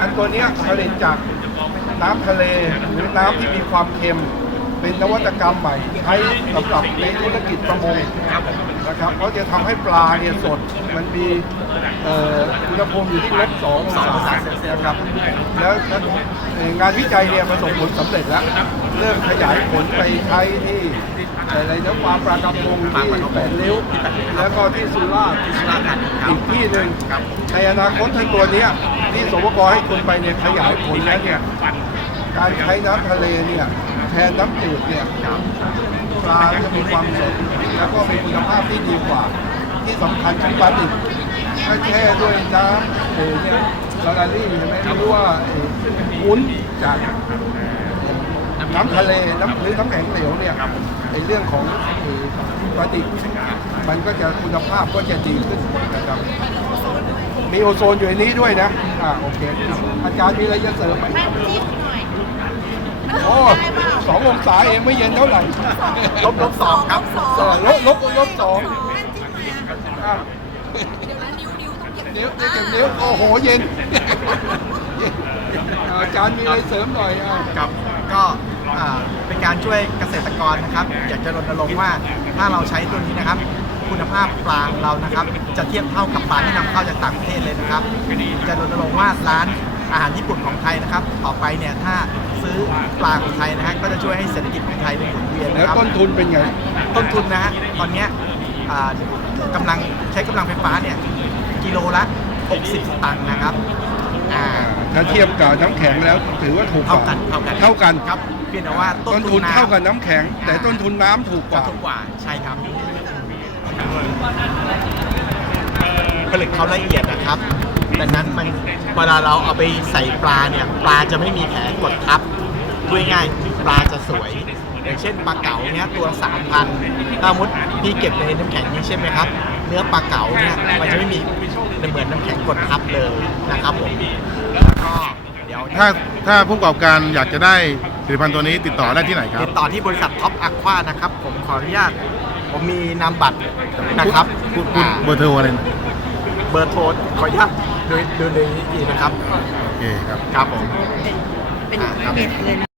อันตัวนี้ผลิตจากน้ำทะเลหรือน้ำที่มีความเค็ม เป็นนวัตกรรมใหม่ใช้สำหรับในธุรกิจประมงนะครับเพราะจะทำให้ปลาเนี่ยสดมันมีเอ่ออุณหภูมิอยู่ที่ลบสององศาเซลเซียสครับแล้วแล้วเอ่องานวิจัยเนี่ยประสบผลสำเร็จแล้ว เริ่มขยายผลไปใช้ที่อะไรนะฟาร์มปลากระพงที่แปดริ้วแล้วก็ที่สุราษฎร์อีกที่หนึ่งในอนาคตถ้าตัวเนี้ยที่สวกให้คุณไปเนี่ยขยายผลแล้วเนี่ยการใช้น้ำทะเลเนี่ย แทนน้ำจืดเนี่ยปลาจะมีความสดแล้วก็มีคุณภาพที่ดีกว่า ที่สำคัญคือปลาดิบถ้าแช่ด้วยน้ำเออเนี่ยซาลารี่ใช่ไหมหรือว่าเอ่อวุ้นจากน้ำทะเลน้ำหรือน้ำแข็งเหลวเนี่ยในเรื่องของปลาดิบมันก็จะคุณภาพก็จะดีขึ้นนะครับมีโอโซนอยู่ในนี้ด้วยนะ อ่า โอเค อาจารย์มีอะไรจะเสริมไหม โอ้สององศาเองไม่เย็นเท่าไหร่ลบลบสองครับสองเออลบลบลบสองแม่จิ๊บหน่อยอะอะเดี๋ยวนะนิ้วนิ้วต้องเก็บเดี๋ยวเดี๋ยวเก็บนิ้วโอ้โหเย็นอ่าอาจารย์มีอะไรเสริมหน่อยอะครับก็อ่าเป็นการช่วยเกษตรกรนะครับ อยากจะรณรงค์ว่าถ้าเราใช้ตัวนี้นะครับ คุณภาพปลาของเรานะครับ จะเทียบเท่ากับปลาที่นำเข้าจากต่างประเทศเลยนะครับ จะรณรงค์ว่าร้าน อาหารญี่ปุ่นของไทยนะครับ ต่อไปเนี่ยถ้าซื้อปลาของไทยนะฮะก็จะช่วยให้เศรษฐกิจของไทยเป็นหมุนเวียนแล้วนะครับต้นทุนเป็นไง ต้นทุนนะฮะตอนเนี้ยอ่ากำลังใช้กำลังไฟฟ้าเนี่ยกิโลละ 60 สตางค์นะครับอ่า ถ้าเทียบกับน้ำแข็งแล้วถือว่าถูกกเท่าว่ากันเท่ากันเท่ากัน ครับเพียงแต่ว่าต้ต้นนทุทุนนน้ำเท่ากับน้ำแข็ง แต่ต้นทุนน้ำถูกกจะว่า ถูกกว่าใช่ครับผลึกเขาละเอียดนะครับ ดังนั้นมันเวลาเราเอาไปใส่ปลาเนี่ยปลาจะไม่มีแผลกดทับด้วยง่ายปลาจะสวย อย่างเช่นปลาเก๋าเนี่ยตัวสามพันถ้ามุดพี่เก็บในน้ำแข็งนี่ใช่ไหมครับ เนื้อปลาเก๋าเนี่ยมันจะไม่มีเหมือนน้ำแข็งกดทับเลยนะครับผมแล้วก็เดี๋ยวถ้าถ้าผู้ประกอบการอยากจะได้ผลิตภัณฑ์ตัวนี้ติดต่อได้ที่ไหนครับติดต่อที่บริษัทท็อปอะควานะครับ ผมขออนุญาตผมมีนามบัตรนะครับพูดพูดอ่าเบอร์โทรอะไรนะ เบอร์โทรขออนุญาตดูดูในนี้นะครับโอเคครับ ครับผม เป็นเกล็ดเลยนะ